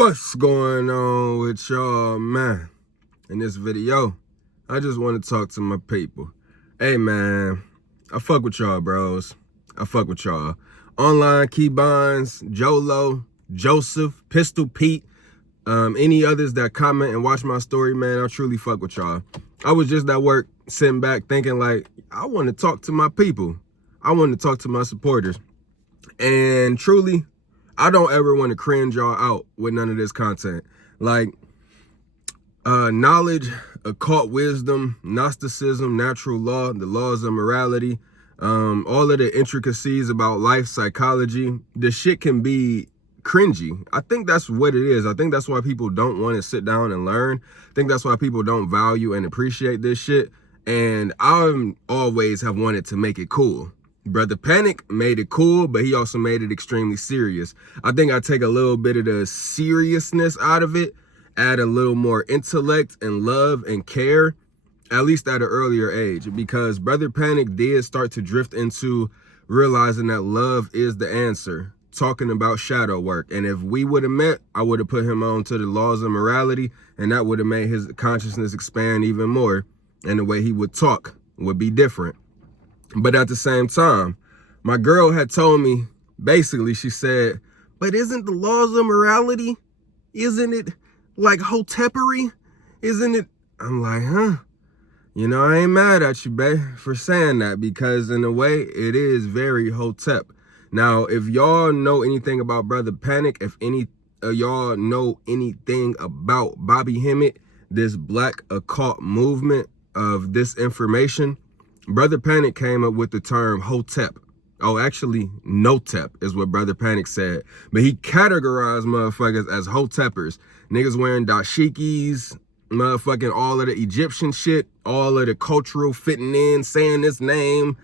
What's going on with y'all, man? In this video, I just want to talk to my people. Hey, man, I fuck with y'all, bros. I fuck with y'all. Online Keybonds, Jolo, Joseph, Pistol Pete, any others that comment and watch my story, man, I truly fuck with y'all. I was just at work, sitting back, thinking like, I want to talk to my people. I want to talk to my supporters. And truly, I don't ever want to cringe y'all out with none of this content. Like, knowledge, occult wisdom, Gnosticism, natural law, the laws of morality, all of the intricacies about life, psychology, the shit can be cringy. I think that's what it is. I think that's why people don't want to sit down and learn. I think that's why people don't value and appreciate this shit. And I always have wanted to make it cool. Brother Panic made it cool, but he also made it extremely serious. I think I take a little bit of the seriousness out of it, add a little more intellect and love and care, at least at an earlier age, because Brother Panic did start to drift into realizing that love is the answer, talking about shadow work. And if we would have met, I would have put him on to the laws of morality, and that would have made his consciousness expand even more, and the way he would talk would be different. But at the same time, my girl had told me, basically, she said, but isn't the laws of morality, isn't it like hotepery? Isn't it? I'm like, huh? You know, I ain't mad at you, babe, for saying that, because in a way, it is very hotep. Now, if y'all know anything about Brother Panic, if any of y'all know anything about Bobby Hemmitt, this black occult movement of this information, Brother Panic came up with the term hotep. Oh, actually, no-tep is what Brother Panic said. But he categorized motherfuckers as hotepers. Niggas wearing dashikis, motherfucking all of the Egyptian shit, all of the cultural fitting in, saying this name.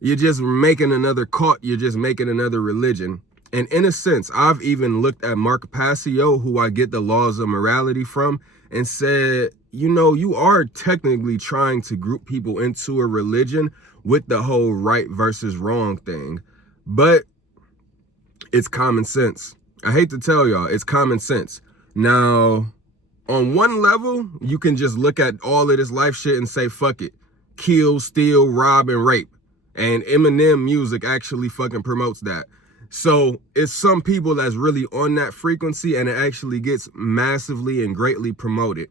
You're just making another cult. You're just making another religion. And in a sense, I've even looked at Mark Passio, who I get the laws of morality from, and said, you know, you are technically trying to group people into a religion with the whole right versus wrong thing. But it's common sense. I hate to tell y'all, it's common sense. Now, on one level, you can just look at all of this life shit and say, fuck it. Kill, steal, rob, and rape. And Eminem music actually fucking promotes that. So it's some people that's really on that frequency, and it actually gets massively and greatly promoted.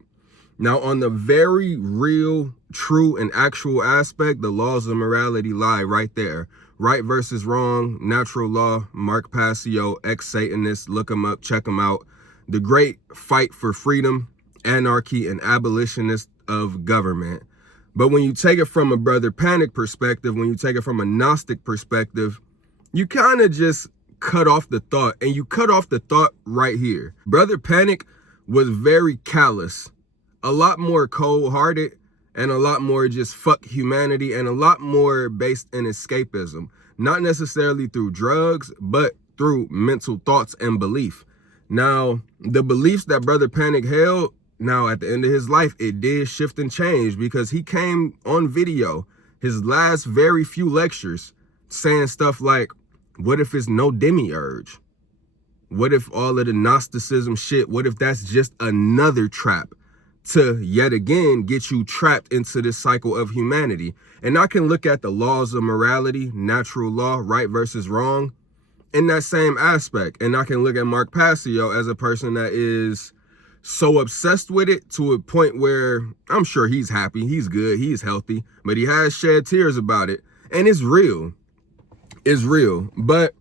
Now, on the very real, true, and actual aspect, the laws of morality lie right there. Right versus wrong, natural law, Mark Passio, ex-Satanist, look him up, check him out. The great fight for freedom, anarchy, and abolitionist of government. But when you take it from a Brother Panic perspective, when you take it from a Gnostic perspective, you kind of just cut off the thought, and you cut off the thought right here. Brother Panic was very callous, a lot more cold-hearted, and a lot more just fuck humanity, and a lot more based in escapism. Not necessarily through drugs, but through mental thoughts and belief. Now, the beliefs that Brother Panic held, now at the end of his life, it did shift and change, because he came on video, his last very few lectures, saying stuff like, what if it's no demiurge? What if all of the Gnosticism shit, what if that's just another trap to yet again get you trapped into this cycle of humanity? And I can look at the laws of morality, natural law, right versus wrong, in that same aspect. And I can look at Mark Passio as a person that is so obsessed with it to a point where I'm sure he's happy, he's good, he's healthy, but he has shed tears about it. And it's real. It's real. But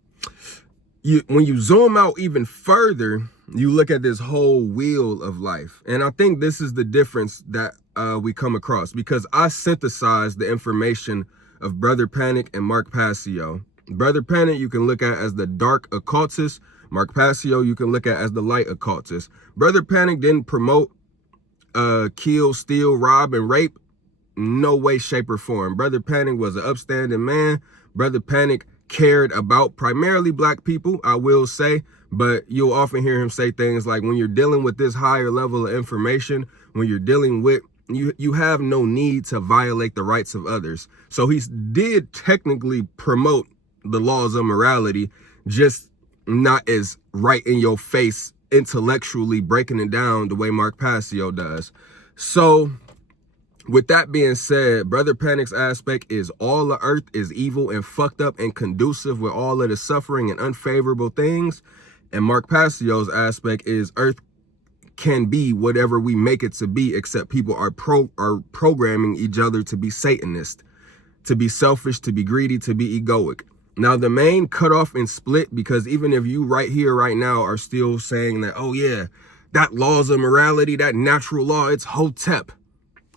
when you zoom out even further, you look at this whole wheel of life. And I think this is the difference that we come across, because I synthesized the information of Brother Panic and Mark Passio. Brother Panic you can look at as the dark occultist. Mark Passio you can look at as the light occultist. Brother Panic didn't promote kill, steal, rob, and rape. No way, shape, or form. Brother Panic was an upstanding man. Brother Panic cared about primarily black people, I will say, but you'll often hear him say things like, when you're dealing with this higher level of information, when you're dealing with, you have no need to violate the rights of others. So he did technically promote the laws of morality, just not as right in your face intellectually breaking it down the way Mark Passio does. So with that being said, Brother Panic's aspect is all the earth is evil and fucked up and conducive with all of the suffering and unfavorable things. And Mark Passio's aspect is earth can be whatever we make it to be, except people are programming each other to be Satanist, to be selfish, to be greedy, to be egoic. Now, the main cutoff and split, because even if you right here, right now, are still saying that, oh yeah, that laws of morality, that natural law, it's Hotep.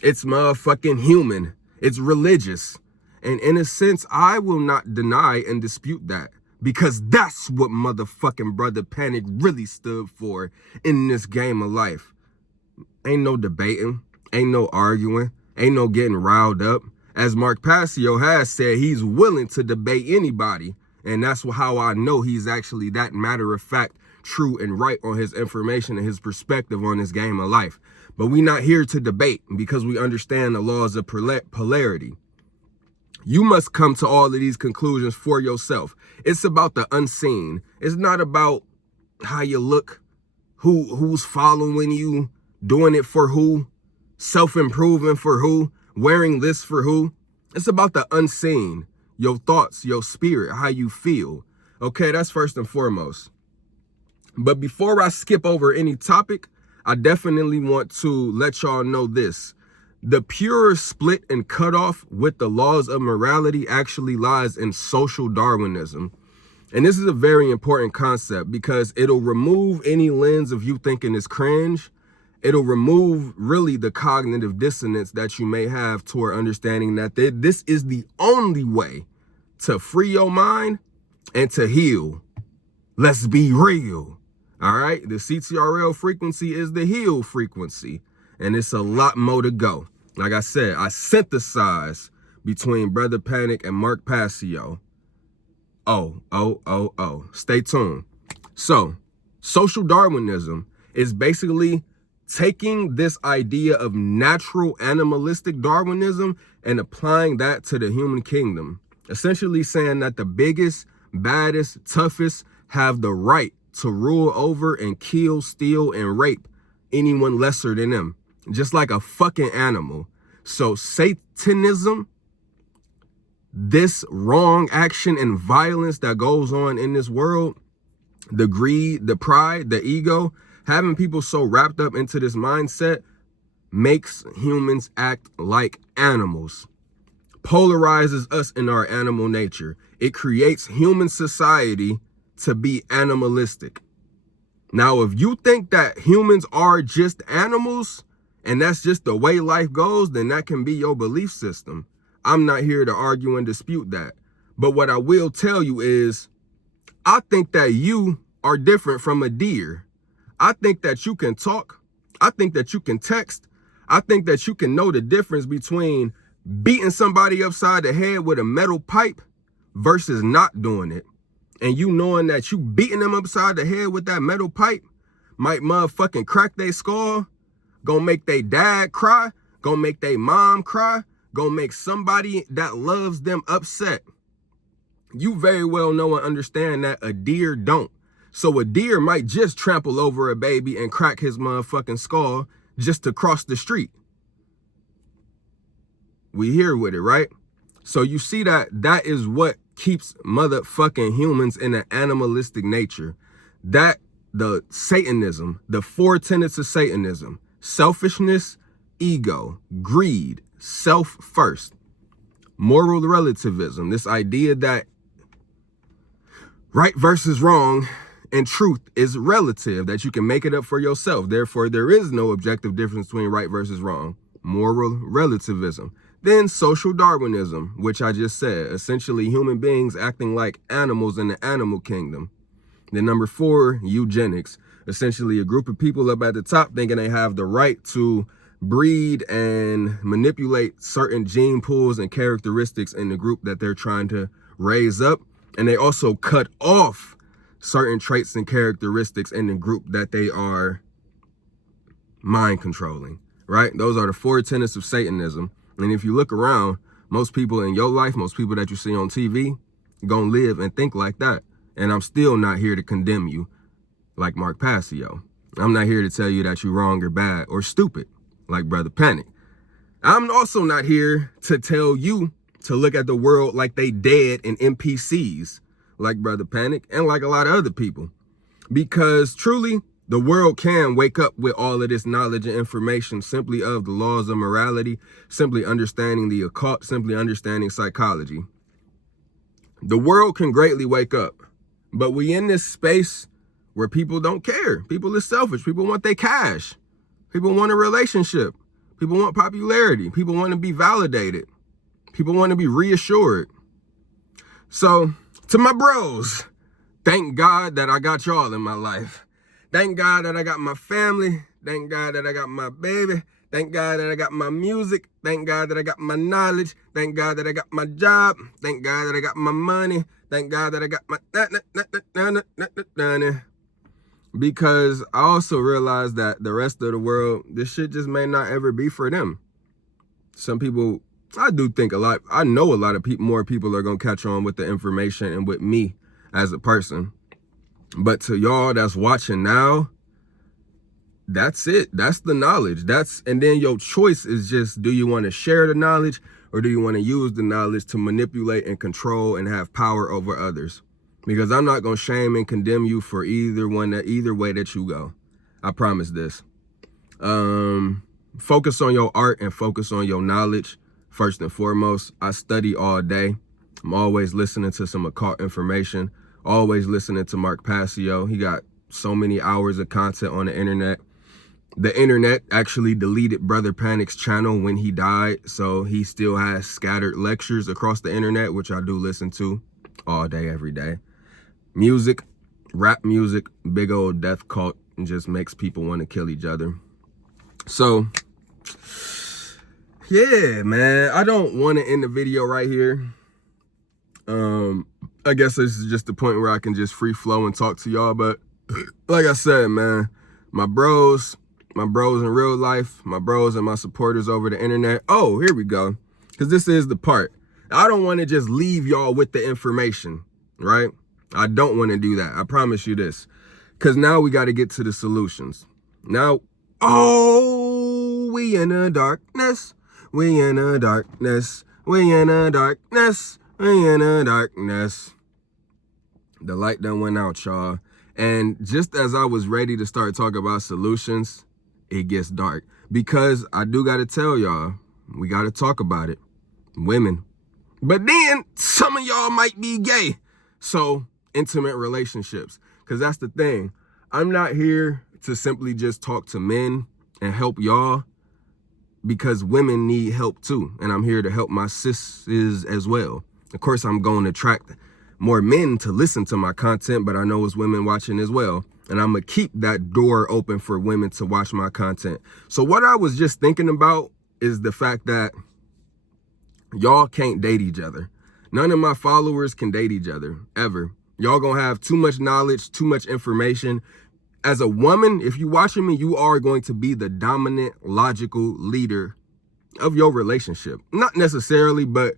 It's motherfucking human. It's religious. And in a sense, I will not deny and dispute that, because that's what motherfucking Brother Panic really stood for in this game of life. Ain't no debating. Ain't no arguing. Ain't no getting riled up. As Mark Passio has said, he's willing to debate anybody. And that's how I know he's actually that matter of fact, true and right on his information and his perspective on this game of life. But we not here to debate because we understand the laws of polarity. You must come to all of these conclusions for yourself. It's about the unseen. It's not about how you look, who's following you, doing it for who, self-improving for who, wearing this for who. It's about the unseen, your thoughts, your spirit, how you feel. Okay, that's first and foremost. But before I skip over any topic, I definitely want to let y'all know this. The pure split and cutoff with the laws of morality actually lies in social Darwinism. And this is a very important concept because it'll remove any lens of you thinking it's cringe. It'll remove really the cognitive dissonance that you may have toward understanding that this is the only way to free your mind and to heal. Let's be real. All right, the CTRL frequency is the heal frequency, and it's a lot more to go. Like I said, I synthesize between Brother Panic and Mark Passio. Stay tuned. So, social Darwinism is basically taking this idea of natural animalistic Darwinism and applying that to the human kingdom. Essentially saying that the biggest, baddest, toughest have the right to rule over and kill, steal, and rape anyone lesser than them. Just like a fucking animal. So Satanism, this wrong action and violence that goes on in this world, the greed, the pride, the ego, having people so wrapped up into this mindset makes humans act like animals. Polarizes us in our animal nature. It creates human society to be animalistic. Now, if you think that humans are just animals and that's just the way life goes, then that can be your belief system. I'm not here to argue and dispute that. But what I will tell you is, I think that you are different from a deer. I think that you can talk. I think that you can text. I think that you can know the difference between beating somebody upside the head with a metal pipe versus not doing it. And you knowing that you beating them upside the head with that metal pipe might motherfucking crack their skull, gonna make their dad cry, gonna make their mom cry, gonna make somebody that loves them upset. You very well know and understand that a deer don't. So a deer might just trample over a baby and crack his motherfucking skull just to cross the street. We here with it, right? So you see that is what keeps motherfucking humans in an animalistic nature. That the Satanism, the 4 tenets of Satanism: selfishness, ego, greed, self first, moral relativism, this idea that right versus wrong and truth is relative, that you can make it up for yourself. Therefore, there is no objective difference between right versus wrong. Moral relativism. Then social Darwinism, which I just said, essentially human beings acting like animals in the animal kingdom. Then number 4, eugenics, essentially a group of people up at the top thinking they have the right to breed and manipulate certain gene pools and characteristics in the group that they're trying to raise up. And they also cut off certain traits and characteristics in the group that they are mind controlling, right? Those are the 4 tenets of Satanism. And if you look around, most people in your life, most people that you see on TV, gonna live and think like that. And I'm still not here to condemn you like Mark Passio. I'm not here to tell you that you're wrong or bad or stupid, like Brother Panic. I'm also not here to tell you to look at the world like they dead and NPCs, like Brother Panic and like a lot of other people. Because truly, the world can wake up with all of this knowledge and information simply of the laws of morality, simply understanding the occult, simply understanding psychology. The world can greatly wake up, but we in this space where people don't care. People are selfish. People want their cash. People want a relationship. People want popularity. People want to be validated. People want to be reassured. So, to my bros, thank God that I got y'all in my life. Thank God that I got my family. Thank God that I got my baby. Thank God that I got my music. Thank God that I got my knowledge. Thank God that I got my job. Thank God that I got my money. Thank God that I got my... Because I also realized that the rest of the world, this shit just may not ever be for them. Some people, I know a lot of people, more people are going to catch on with the information and with me as a person. But to y'all that's watching now, that's it. That's the knowledge. And then your choice is just, do you want to share the knowledge or do you want to use the knowledge to manipulate and control and have power over others? Because I'm not going to shame and condemn you for either way that you go. I promise this. Focus on your art and focus on your knowledge. First and foremost, I study all day. I'm always listening to some occult information. Always listening to Mark Passio. He got so many hours of content on the internet. The internet actually deleted Brother Panic's channel when he died. So he still has scattered lectures across the internet, which I do listen to all day, every day. Music, rap music, big old death cult, and just makes people want to kill each other. So, yeah, man, I don't want to end the video right here. I guess this is just the point where I can just free flow and talk to y'all. But like I said, man, my bros in real life, my bros and my supporters over the internet. Oh, here we go. Because this is the part. I don't want to just leave y'all with the information, right? I don't want to do that. I promise you this. Because now we got to get to the solutions. Now, we in the darkness. We in the darkness. We in the darkness. We in the darkness. The light done went out, y'all. And just as I was ready to start talking about solutions, it gets dark. Because I do got to tell y'all, we got to talk about it. Women. But then some of y'all might be gay. So, intimate relationships. Because that's the thing. I'm not here to simply just talk to men and help y'all. Because women need help too. And I'm here to help my sisters as well. Of course, I'm going to attract more men to listen to my content, but I know it's women watching as well. And I'm going to keep that door open for women to watch my content. So what I was just thinking about is the fact that y'all can't date each other. None of my followers can date each other, ever. Y'all going to have too much knowledge, too much information. As a woman, if you're watching me, you are going to be the dominant, logical leader of your relationship. Not necessarily, but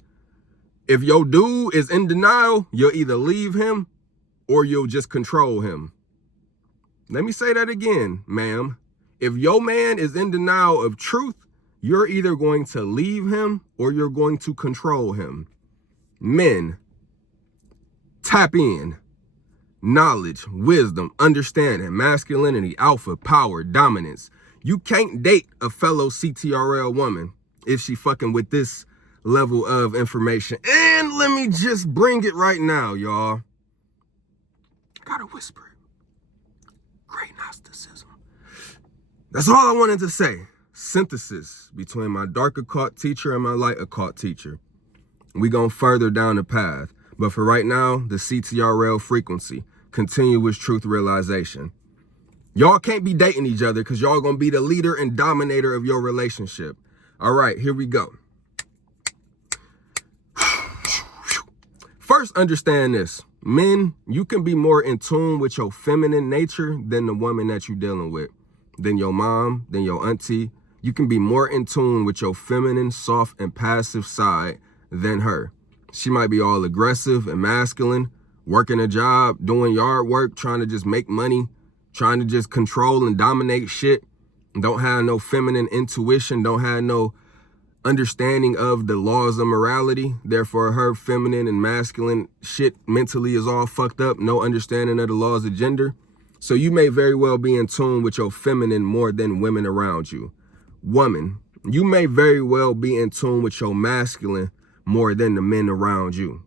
if your dude is in denial, you'll either leave him or you'll just control him. Let me say that again, ma'am. If your man is in denial of truth, you're either going to leave him or you're going to control him. Men, tap in. Knowledge, wisdom, understanding, masculinity, alpha, power, dominance. You can't date a fellow CTRL woman if she fucking with this level of information. And let me just bring it right now, y'all. I gotta whisper it. Great Gnosticism. That's all I wanted to say. Synthesis between my dark occult teacher and my light occult teacher. We going further down the path. But for right now, the CTRL frequency. Continuous truth realization. Y'all can't be dating each other because y'all gonna be the leader and dominator of your relationship. All right, here we go. First, understand this. Men, you can be more in tune with your feminine nature than the woman that you're dealing with. Than your mom, than your auntie. You can be more in tune with your feminine, soft, and passive side than her. She might be all aggressive and masculine, working a job, doing yard work, trying to just make money, trying to just control and dominate shit, don't have no feminine intuition, don't have no understanding of the laws of morality. Therefore, her feminine and masculine shit mentally is all fucked up, no understanding of the laws of gender. So you may very well be in tune with your feminine more than women around you. Woman, you may very well be in tune with your masculine more than the men around you.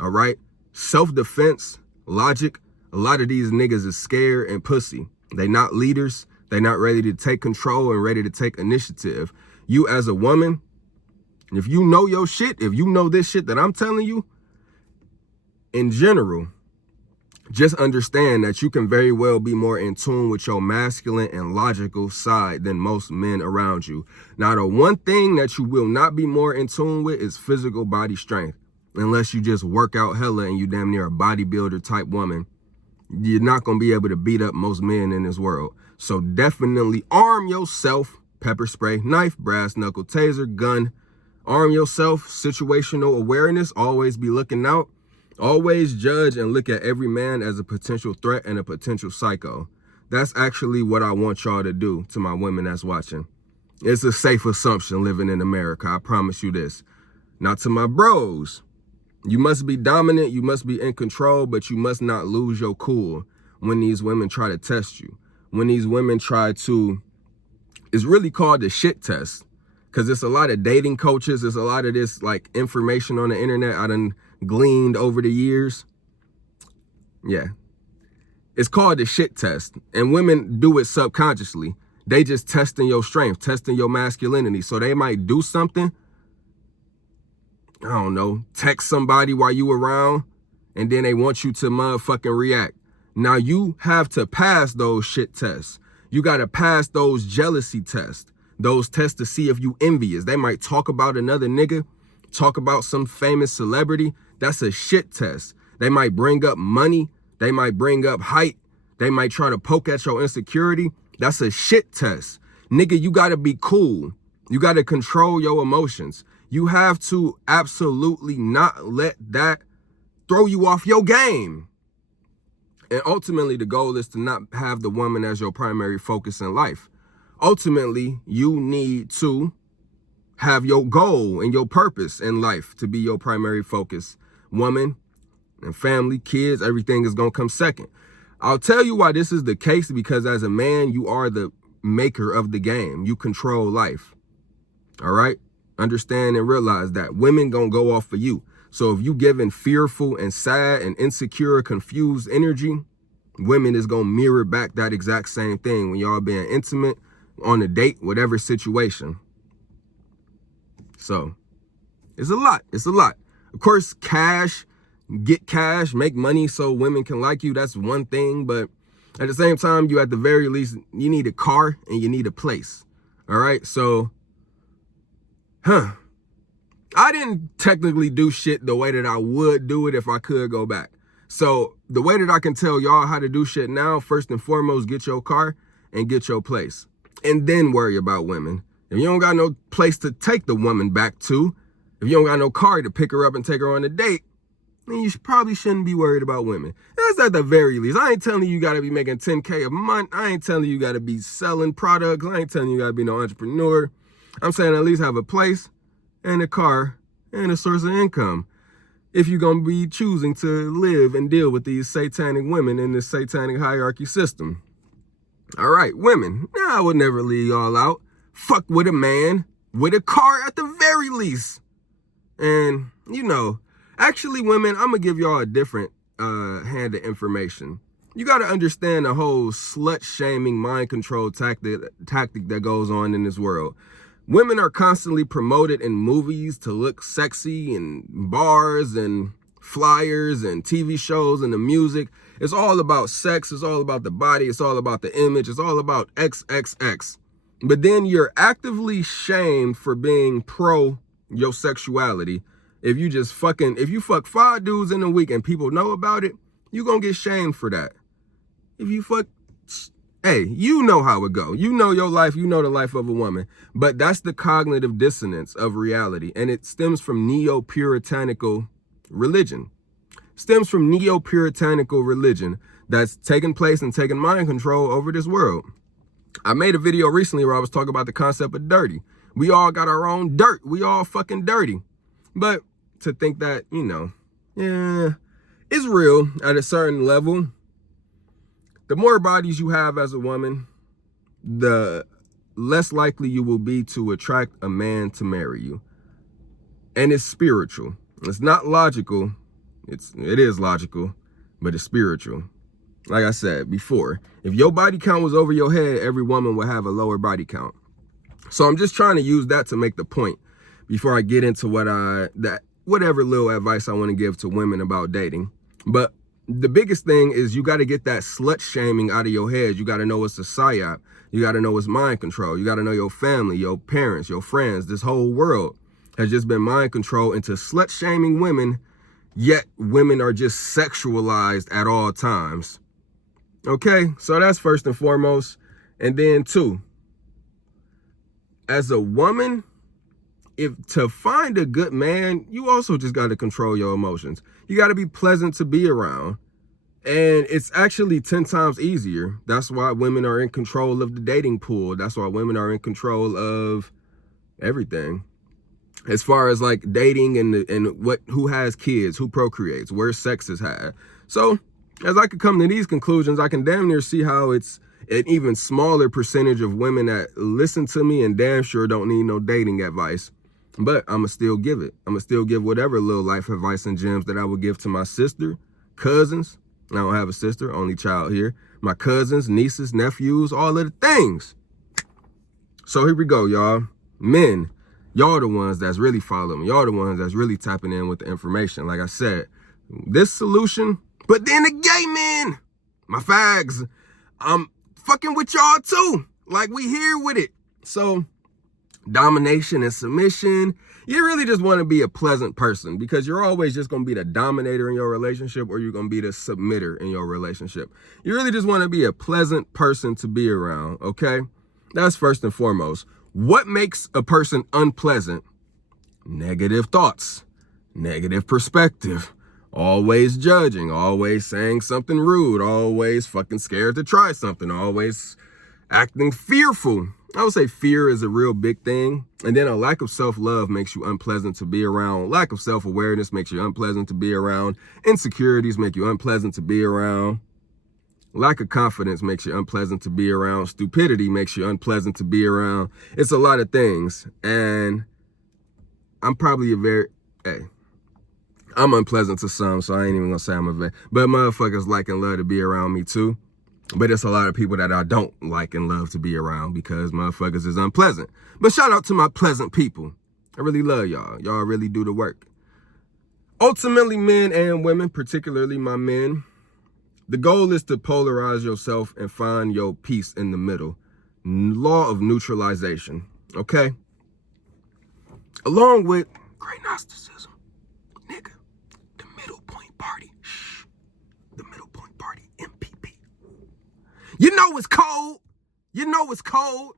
All right? Self-defense, logic, a lot of these niggas is scared and pussy. They not leaders. They not ready to take control and ready to take initiative. You as a woman, if you know your shit, if you know this shit that I'm telling you, in general, just understand that you can very well be more in tune with your masculine and logical side than most men around you. Now, the one thing that you will not be more in tune with is physical body strength. Unless you just work out hella and you damn near a bodybuilder type woman, you're not going to be able to beat up most men in this world. So definitely arm yourself, pepper spray, knife, brass knuckle, taser, gun. Arm yourself, situational awareness, always be looking out. Always judge and look at every man as a potential threat and a potential psycho. That's actually what I want y'all to do to my women that's watching. It's a safe assumption living in America, I promise you this. Now to my bros, you must be dominant, you must be in control, but you must not lose your cool when these women try to test you. When these women try to, it's really called the shit test. Because it's a lot of dating coaches. There's a lot of this like information on the internet I done gleaned over the years. Yeah. It's called the shit test. And women do it subconsciously. They just testing your strength, testing your masculinity. So they might do something, I don't know, text somebody while you around, and then they want you to motherfucking react. Now you have to pass those shit tests. You got to pass those jealousy tests. Those tests to see if you envious. They might talk about another nigga, talk about some famous celebrity. That's a shit test. They might bring up money. They might bring up height. They might try to poke at your insecurity. That's a shit test. Nigga, you gotta be cool. You gotta control your emotions. You have to absolutely not let that throw you off your game. And ultimately, the goal is to not have the woman as your primary focus in life. Ultimately, you need to have your goal and your purpose in life to be your primary focus. Woman and family, kids, everything is going to come second. I'll tell you why this is the case, because as a man, you are the maker of the game. You control life. All right? Understand and realize that women going to go off for you. So if you giving fearful and sad and insecure, confused energy, women is going to mirror back that exact same thing when y'all being intimate, on a date, whatever situation. So it's a lot. It's a lot. Of course, cash, get cash, make money so women can like you. That's one thing. But at the same time, you at the very least, you need a car and you need a place. All right. So, I didn't technically do shit the way that I would do it if I could go back. So the way that I can tell y'all how to do shit now, first and foremost, get your car and get your place. And then worry about women. If you don't got no place to take the woman back to, if you don't got no car to pick her up and take her on a date, then you probably shouldn't be worried about women. That's at the very least. I ain't telling you got to be making 10K a month. I ain't telling you got to be selling products. I ain't telling you got to be no entrepreneur. I'm saying at least have a place and a car and a source of income. If you're going to be choosing to live and deal with these satanic women in this satanic hierarchy system. All right, women, I would never leave y'all out. Fuck with a man with a car at the very least. And, you know, actually, women, I'm going to give y'all a different hand of information. You got to understand the whole slut-shaming mind control tactic that goes on in this world. Women are constantly promoted in movies to look sexy, and bars and flyers and TV shows and the music. It's all about sex. It's all about the body. It's all about the image. It's all about XXX. But then you're actively shamed for being pro your sexuality. If you fuck 5 dudes in a week and people know about it, you gonna get shamed for that. If you fuck, hey, you know how it go. You know your life. You know the life of a woman. But that's the cognitive dissonance of reality. And it stems from neo-puritanical religion. Stems from neo-puritanical religion that's taking place and taking mind control over this world. I made a video recently where I was talking about the concept of dirty. We all got our own dirt. We all fucking dirty. But to think that, you know, yeah, it's real at a certain level. The more bodies you have as a woman, the less likely you will be to attract a man to marry you. And it's spiritual. It's not logical. It is logical, but it's spiritual. Like I said before, if your body count was over your head, every woman would have a lower body count. So I'm just trying to use that to make the point before I get into whatever little advice I want to give to women about dating. But the biggest thing is you got to get that slut shaming out of your head. You got to know it's a psyop. You got to know it's mind control. You got to know your family, your parents, your friends. This whole world has just been mind control into slut shaming women, yet women are just sexualized at all times. Okay, so that's first and foremost. And then two, as a woman, if to find a good man, you also just got to control your emotions. You got to be pleasant to be around. And it's actually 10 times easier. That's why women are in control of the dating pool. That's why women are in control of everything. As far as like dating and who has kids, who procreates, where sex is had. So as I could come to these conclusions, I can damn near see how it's an even smaller percentage of women that listen to me and damn sure don't need no dating advice. But I'ma still give it. I'ma still give whatever little life advice and gems that I would give to my sister, cousins. I don't have a sister, only child here. My cousins, nieces, nephews, all of the things. So here we go, y'all. Men, y'all the ones that's really following me. Y'all the ones that's really tapping in with the information. Like I said, this solution, but then the gay men, my fags, I'm fucking with y'all too. Like we here with it. So domination and submission, you really just want to be a pleasant person because you're always just going to be the dominator in your relationship or you're going to be the submitter in your relationship. You really just want to be a pleasant person to be around, okay? That's first and foremost. What makes a person unpleasant? Negative thoughts, negative perspective, always judging, always saying something rude, always fucking scared to try something, always acting fearful. I would say fear is a real big thing. And then a lack of self-love makes you unpleasant to be around. Lack of self-awareness makes you unpleasant to be around. Insecurities make you unpleasant to be around. Lack of confidence makes you unpleasant to be around. Stupidity makes you unpleasant to be around. It's a lot of things. And I'm probably I'm unpleasant to some, so I ain't even gonna say I'm but motherfuckers like and love to be around me too. But it's a lot of people that I don't like and love to be around because motherfuckers is unpleasant. But shout out to my pleasant people. I really love y'all. Y'all really do the work. Ultimately, men and women, particularly my men, the goal is to polarize yourself and find your peace in the middle. Law of neutralization, okay? Along with great Gnosticism, nigga, the middle point party, the middle point party, MPP. You know it's cold. You know it's cold.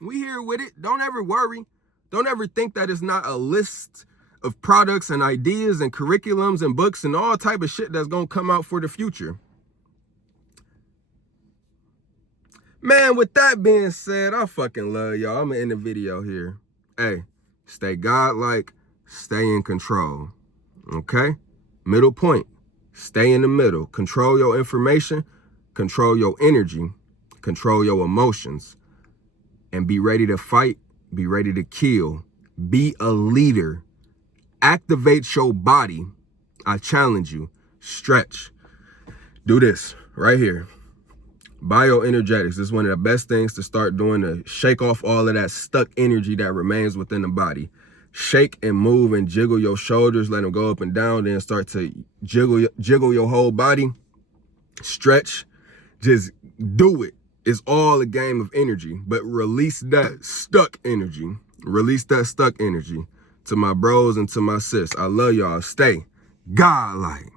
We here with it. Don't ever worry. Don't ever think that it's not a list of products and ideas and curriculums and books and all type of shit that's gonna come out for the future. Man, with that being said, I fucking love y'all. I'm gonna end the video here. Hey, stay godlike, stay in control. Okay? Middle point. Stay in the middle. Control your information. Control your energy, control your emotions, and be ready to fight, be ready to kill, be a leader, activate your body. I challenge you, stretch. Do this right here. Bioenergetics is one of the best things to start doing to shake off all of that stuck energy that remains within the body. Shake and move and jiggle your shoulders, let them go up and down, then start to jiggle your whole body. Stretch. Just do it. It's all a game of energy, but release that stuck energy. Release that stuck energy. To my bros and to my sis, I love y'all. Stay godlike.